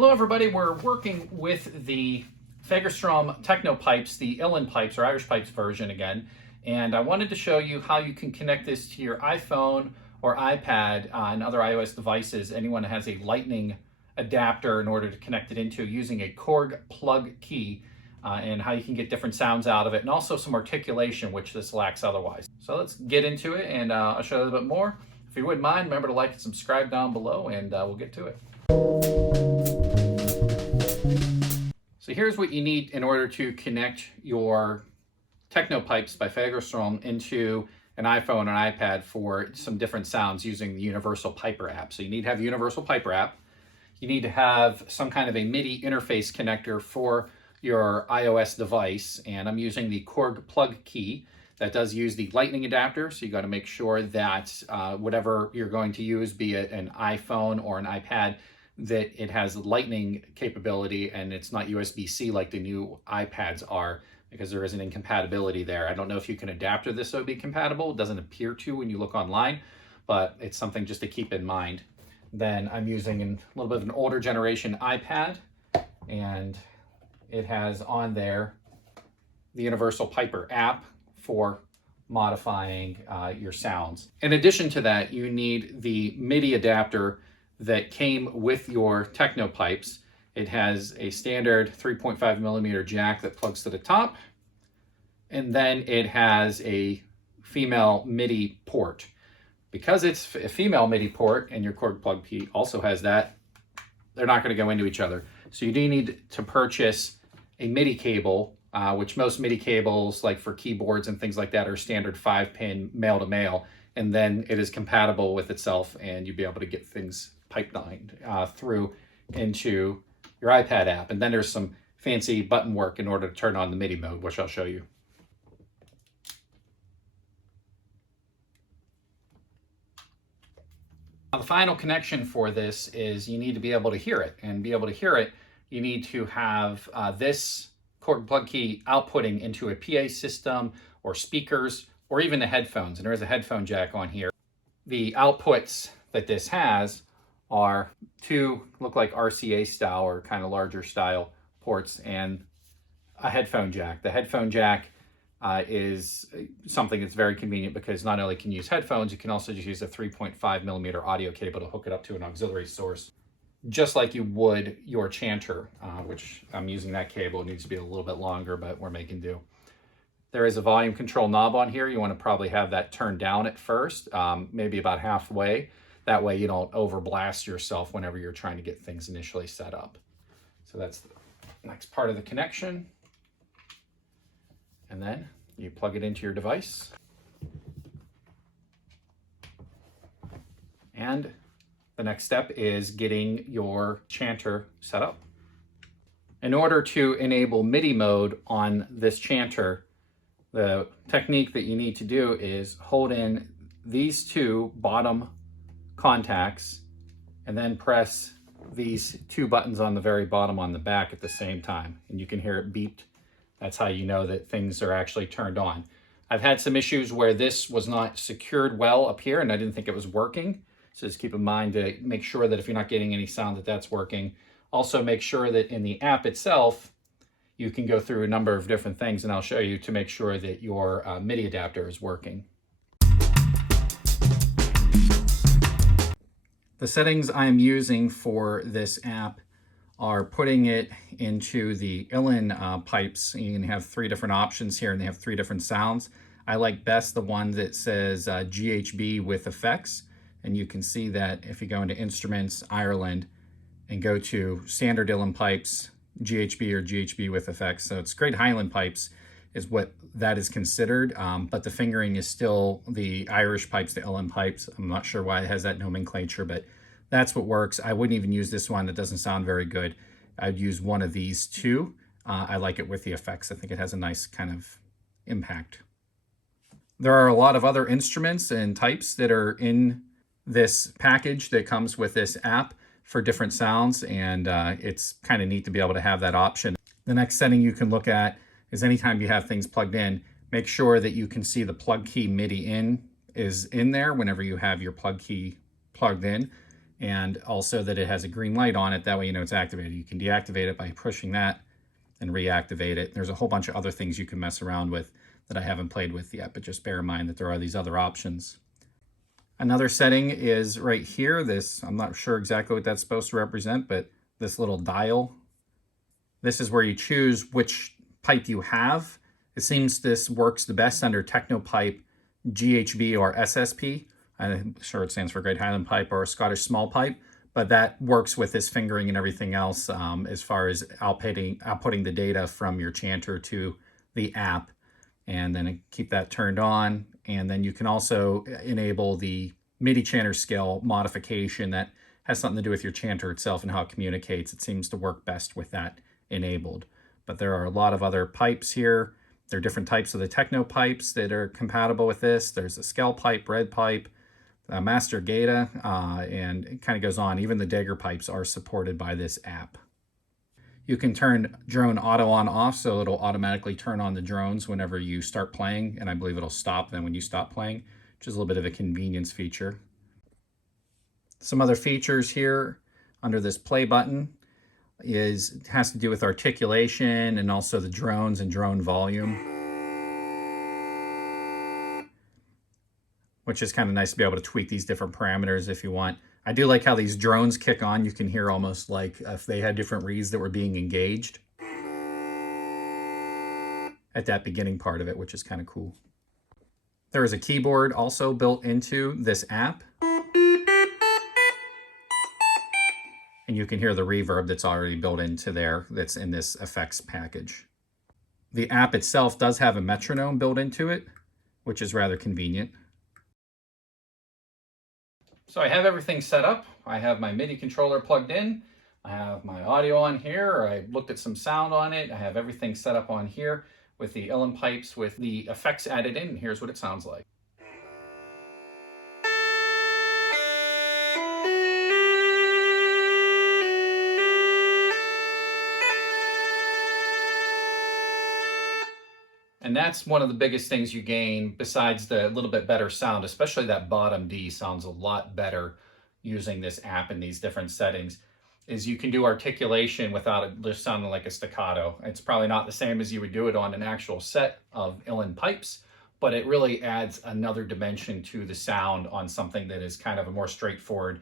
Hello everybody, we're working with the Fagerstrom Technopipes, the Uilleann pipes or Irish pipes version again, and I wanted to show you how you can connect this to your iPhone or iPad and other iOS devices. Anyone has a lightning adapter in order to connect it into using a Korg plug key, and how you can get different sounds out of it, and also some articulation, which this lacks otherwise. So let's get into it, and I'll show you a little bit more. If you wouldn't mind, remember to like and subscribe down below, and we'll get to it. So here's what you need in order to connect your Technopipes by Fagerstrom into an iPhone or an iPad for some different sounds using the Universal Piper app. So you need to have the Universal Piper app. You need to have some kind of a MIDI interface connector for your iOS device, and I'm using the Korg plug key that does use the lightning adapter. So you got to make sure that whatever you're going to use, be it an iPhone or an iPad, that it has lightning capability and it's not USB-C like the new iPads are, because there is an incompatibility there. I don't know if you can adapt to this so it'd be compatible. It doesn't appear to when you look online, but it's something just to keep in mind. Then I'm using a little bit of an older generation iPad, and it has on there the Universal Piper app for modifying your sounds. In addition to that, you need the MIDI adapter that came with your Technopipes. It has a standard 3.5 millimeter jack that plugs to the top, and then it has a female MIDI port. Because it's a female MIDI port and your Korg plug key also has that, they're not going to go into each other. So you do need to purchase a MIDI cable, which most MIDI cables, like for keyboards and things like that, are standard 5-pin male to male, and then it is compatible with itself, and you'll be able to get things pipelined through into your iPad app. And then there's some fancy button work in order to turn on the MIDI mode, which I'll show you. Now, the final connection for this is you need to be able to hear it, and be able to hear it, you need to have this Korg plug key outputting into a PA system or speakers or even the headphones. And there is a headphone jack on here. The outputs that this has are two, look like RCA style or kind of larger style ports, and a headphone jack. The headphone jack is something that's very convenient because not only can you use headphones, you can also just use a 3.5 millimeter audio cable to hook it up to an auxiliary source, just like you would your chanter, which I'm using that cable. It needs to be a little bit longer, but we're making do. There is a volume control knob on here. You want to probably have that turned down at first, maybe about halfway. That way you don't overblast yourself whenever you're trying to get things initially set up. So that's the next part of the connection. And then you plug it into your device. And the next step is getting your chanter set up. In order to enable MIDI mode on this chanter, the technique that you need to do is hold in these two bottom contacts and then press these two buttons on the very bottom on the back at the same time, and you can hear it beeped. That's how you know that things are actually turned on. I've had some issues where this was not secured well up here and I didn't think it was working, so just keep in mind to make sure that if you're not getting any sound that that's working. Also make sure that in the app itself you can go through a number of different things, and I'll show you to make sure that your MIDI adapter is working. The settings I'm using for this app are putting it into the Uilleann pipes. You can have three different options here, and they have three different sounds. I like best the one that says GHB with effects, and you can see that if you go into Instruments, Ireland, and go to Standard Uilleann pipes, GHB or GHB with effects. So it's Great Highland pipes is what that is considered, but the fingering is still the Irish pipes, the Uilleann pipes. I'm not sure why it has that nomenclature, but that's what works. I wouldn't even use this one. That doesn't sound very good. I'd use one of these two. I like it with the effects. I think it has a nice kind of impact. There are a lot of other instruments and types that are in this package that comes with this app for different sounds, and it's kind of neat to be able to have that option. The next setting you can look at is anytime you have things plugged in, make sure that you can see the plug key MIDI in is in there whenever you have your plug key plugged in. and also that it has a green light on it. That way you know it's activated. You can deactivate it by pushing that and reactivate it. There's a whole bunch of other things you can mess around with that I haven't played with yet, but just bear in mind that there are these other options. Another setting is right here. This, I'm not sure exactly what that's supposed to represent, but this little dial. This is where you choose which pipe you have. It seems this works the best under Technopipe GHB or SSP. I'm sure it stands for Great Highland Pipe or Scottish Small Pipe, but that works with this fingering and everything else as far as outputting the data from your chanter to the app, and then keep that turned on. And then you can also enable the MIDI chanter scale modification that has something to do with your chanter itself and how it communicates. It seems to work best with that enabled. But there are a lot of other pipes here. There are different types of the Technopipes that are compatible with this. There's a scale pipe, red pipe, master gata, and it kind of goes on. Even the Dagger pipes are supported by this app. You can turn drone auto on off, so it'll automatically turn on the drones whenever you start playing, and I believe it'll stop then when you stop playing, which is a little bit of a convenience feature. Some other features here under this play button has to do with articulation and also the drones and drone volume, which is kind of nice to be able to tweak these different parameters if you want. I do like how these drones kick on. You can hear almost like if they had different reeds that were being engaged at that beginning part of it, which is kind of cool. There is a keyboard also built into this app, and you can hear the reverb that's already built into there that's in this effects package. The app itself does have a metronome built into it, which is rather convenient. So I have everything set up. I have my MIDI controller plugged in. I have my audio on here. I looked at some sound on it. I have everything set up on here with the Uilleann pipes with the effects added in. Here's what it sounds like. And that's one of the biggest things you gain besides the little bit better sound, especially that bottom D sounds a lot better using this app in these different settings, is you can do articulation without it just sounding like a staccato. It's probably not the same as you would do it on an actual set of Uilleann pipes, but it really adds another dimension to the sound on something that is kind of a more straightforward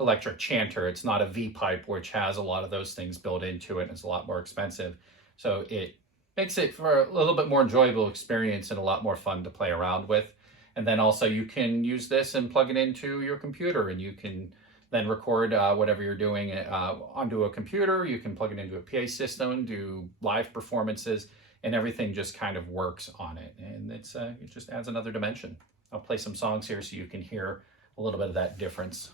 electric chanter. It's not a V pipe, which has a lot of those things built into it, and it's a lot more expensive. So it makes it for a little bit more enjoyable experience and a lot more fun to play around with. And then also you can use this and plug it into your computer, and you can then record whatever you're doing onto a computer. You can plug it into a PA system, do live performances, and everything just kind of works on it. And it just adds another dimension. I'll play some songs here so you can hear a little bit of that difference.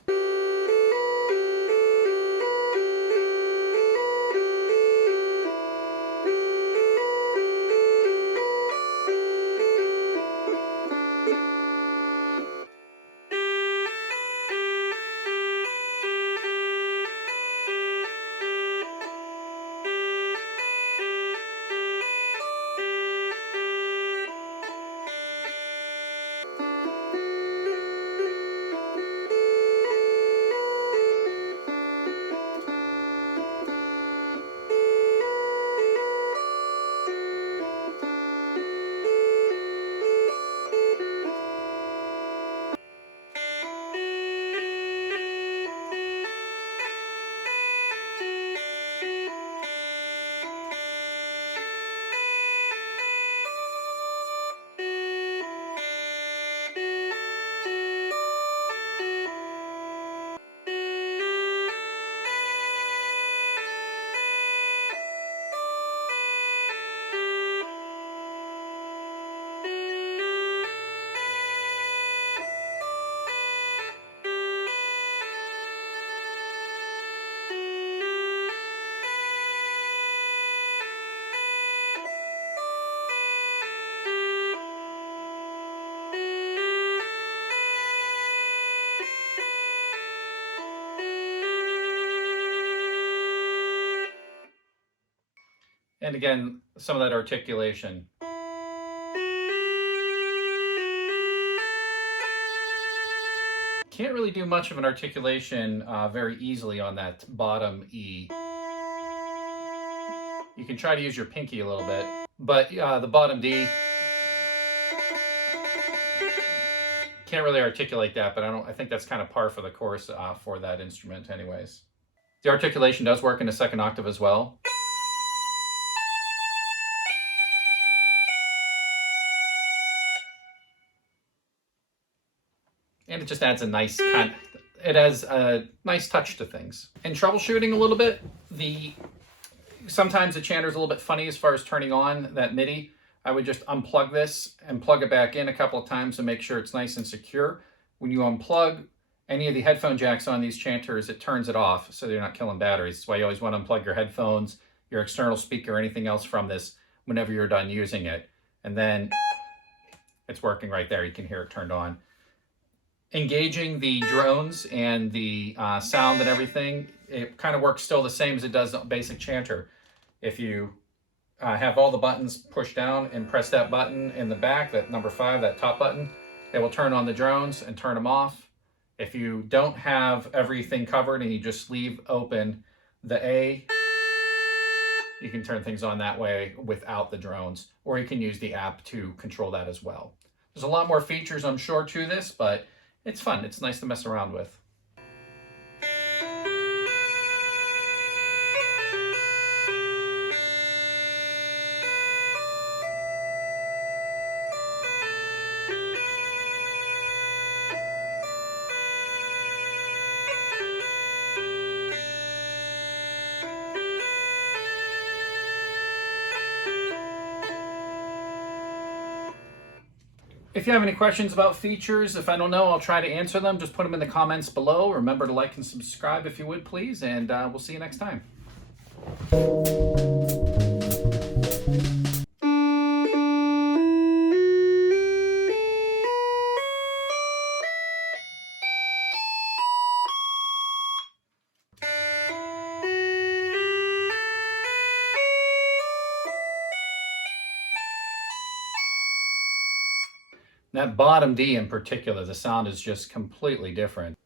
And again, some of that articulation. can't really do much of an articulation very easily on that bottom E. You can try to use your pinky a little bit, but the bottom D, can't really articulate that, but I think that's kind of par for the course for that instrument anyways. The articulation does work in the second octave as well. And it just adds a nice it has a nice touch to things. In troubleshooting a little bit, sometimes the chanter's a little bit funny as far as turning on that MIDI. I would just unplug this and plug it back in a couple of times to make sure it's nice and secure. When you unplug any of the headphone jacks on these chanters, it turns it off so you're not killing batteries. That's why you always want to unplug your headphones, your external speaker, or anything else from this whenever you're done using it. And then it's working right there. You can hear it turned on. Engaging the drones and the sound and everything, it kind of works still the same as it does on basic chanter. If you have all the buttons pushed down and press that button in the back, that number 5, that top button, it will turn on the drones and turn them off. If you don't have everything covered and you just leave open the A, you can turn things on that way without the drones, or you can use the app to control that as well. There's a lot more features, I'm sure, to this, but it's fun. It's nice to mess around with. If you have any questions about features, if I don't know, I'll try to answer them. Just put them in the comments below. Remember to like and subscribe if you would, please, and we'll see you next time. That bottom D in particular, the sound is just completely different.